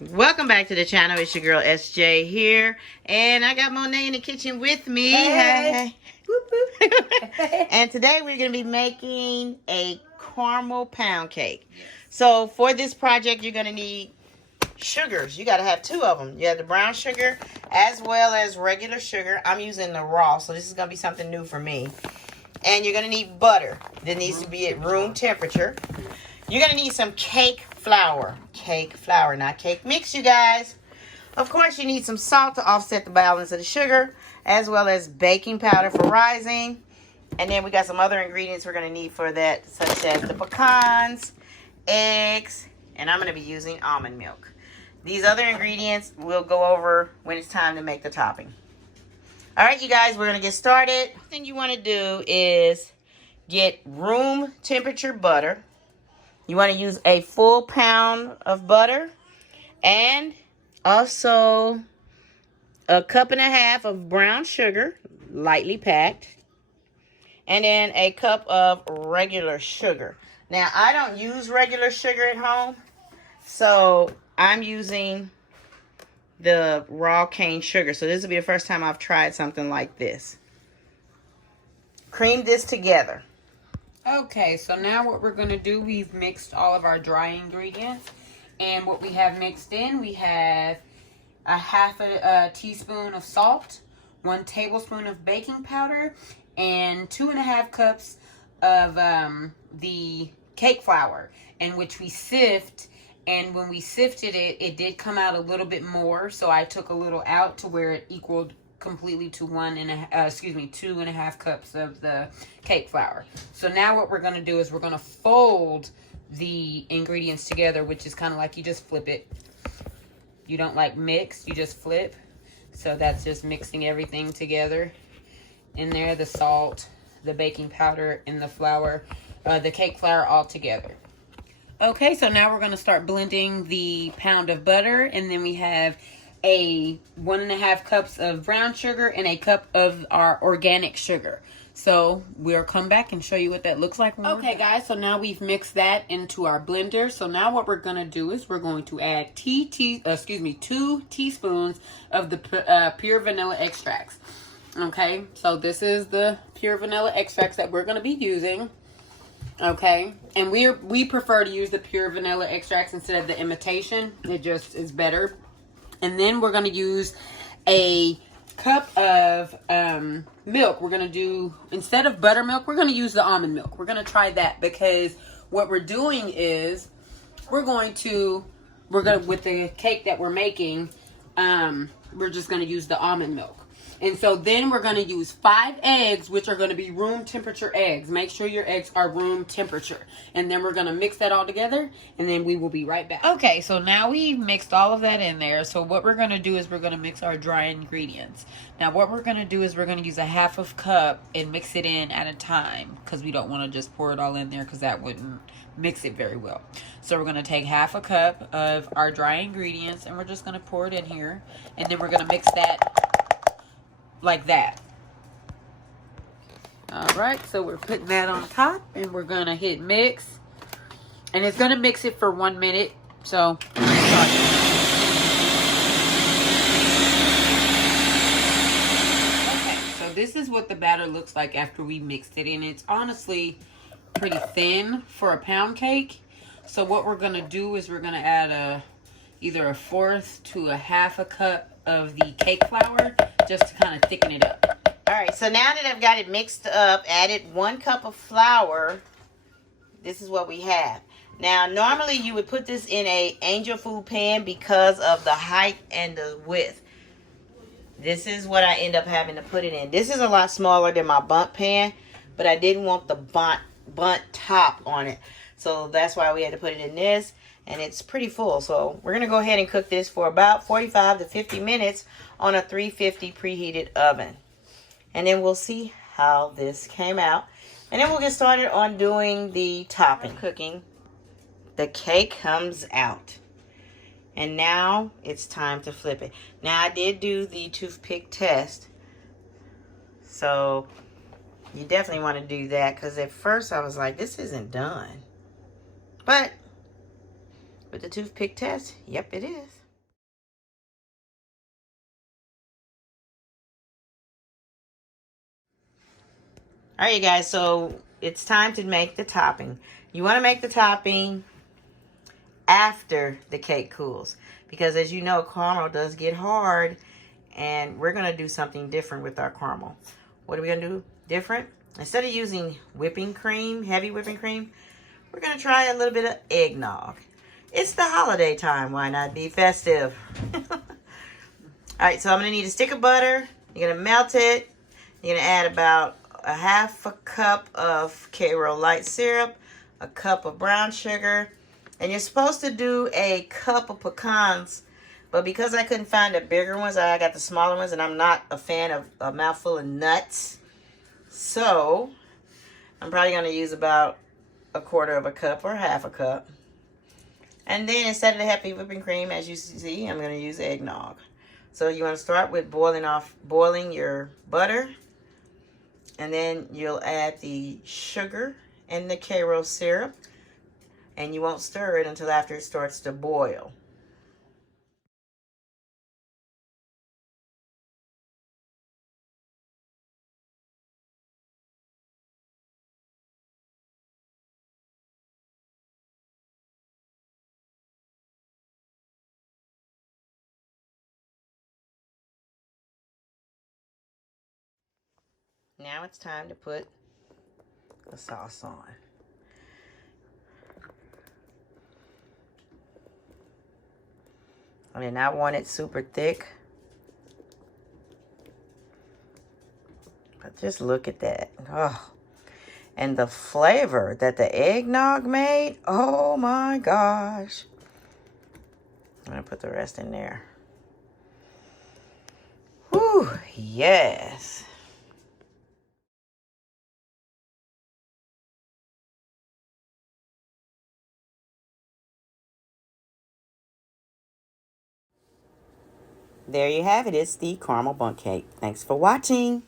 Welcome back to the channel. It's your girl SJ here, and I got Monet in the kitchen with me. Hey. And today we're going to be making a caramel pound cake. So for this project, you're going to need sugars. You got to have two of them. You have the brown sugar as well as regular sugar. I'm using the raw, so this is going to be something new for me. And you're going to need butter that needs to be at room temperature. You're going to need some cake flour. Cake flour, not cake mix, you guys. Of course, you need some salt to offset the balance of the sugar, as well as baking powder for rising. And then we got some other ingredients we're going to need for that, such as the pecans, eggs, and I'm going to be using almond milk. These other ingredients we'll go over when it's time to make the topping. All right, you guys, we're going to get started. The thing you want to do is get room temperature butter. You want to use a full pound of butter and also a cup and a half of brown sugar, lightly packed, and then a cup of regular sugar. Now, I don't use regular sugar at home, so I'm using the raw cane sugar. So this will be the first time I've tried something like this. Cream this together. Okay, so now what we're going to do, we've mixed all of our dry ingredients. And what we have mixed in, we have a half a teaspoon of salt, 1 tablespoon of baking powder, and 2.5 cups of the cake flour, in which we sift. And when we sifted it, it did come out a little bit more. So I took a little out to where it equaled completely to 2.5 cups of the cake flour. So now what we're going to do is we're going to fold the ingredients together, which is kind of like you just flip it. You don't like mix, you just flip. So that's just mixing everything together in there, the salt, the baking powder, and the flour, the cake flour all together. Okay, so now we're going to start blending the pound of butter, and then we have a 1.5 cups of brown sugar and a cup of our organic sugar. So we'll come back and show you what that looks like. Okay, guys, so now we've mixed that into our blender. So now what we're going to do is we're going to add 2 teaspoons of the pure vanilla extracts. Okay, so this is the pure vanilla extracts that we're going to be using. Okay, and we prefer to use the pure vanilla extracts instead of the imitation. It just is better. And then we're going to use a cup of milk. We're going to do, instead of buttermilk, we're going to use the almond milk. We're going to try that because what we're doing is we're going to, with the cake that we're making, we're just going to use the almond milk. And so then we're going to use 5 eggs, which are going to be room temperature eggs. Make sure your eggs are room temperature. And then we're going to mix that all together, and then we will be right back. Okay, so now we've mixed all of that in there. So what we're going to do is we're going to mix our dry ingredients. Now what we're going to do is we're going to use a 1/2 cup and mix it in at a time, because we don't want to just pour it all in there because that wouldn't mix it very well. So we're going to take 1/2 cup of our dry ingredients, and we're just going to pour it in here. And then we're going to mix that like that. All right, so we're putting that on top, and we're gonna hit mix, and it's gonna mix it for 1 minute. So okay, so this is what the batter looks like after we mixed it in. It's honestly pretty thin for a pound cake. So what we're gonna do is we're gonna add either 1/4 to 1/2 cup of the cake flour, just to kind of thicken it up. All right, so now that I've got it mixed up, added 1 cup of flour, this is what we have. Now, normally you would put this in a angel food pan because of the height and the width. This is what I end up having to put it in. This is a lot smaller than my bundt pan, but I didn't want the bundt top on it. So that's why we had to put it in this. And it's pretty full. So we're going to go ahead and cook this for about 45 to 50 minutes on a 350 preheated oven. And then we'll see how this came out. And then we'll get started on doing the topping. Cooking. The cake comes out. And now it's time to flip it. Now I did do the toothpick test. So you definitely want to do that. Because at first I was like, this isn't done. But with the toothpick test, yep, it is. All right, you guys, so it's time to make the topping. You want to make the topping after the cake cools, because as you know, caramel does get hard, and we're going to do something different with our caramel. What are we going to do different? Instead of using whipping cream, heavy whipping cream, we're going to try a little bit of eggnog. It's the holiday time. Why not be festive? All right, so I'm going to need a stick of butter. You're going to melt it. You're going to add about a half a cup of Karo light syrup, a cup of brown sugar, and you're supposed to do a cup of pecans, but because I couldn't find the bigger ones, I got the smaller ones, and I'm not a fan of a mouthful of nuts. So I'm probably going to use about a quarter of a cup or half a cup. And then instead of the heavy whipping cream, as you see, I'm going to use eggnog. So you want to start with boiling your butter. And then you'll add the sugar and the Karo syrup. And you won't stir it until after it starts to boil. Now it's time to put the sauce on. I did not want it super thick. But just look at that. Oh. And the flavor that the eggnog made. Oh my gosh. I'm going to put the rest in there. Whew. Yes. There you have it. It's the caramel bundt cake. Thanks for watching.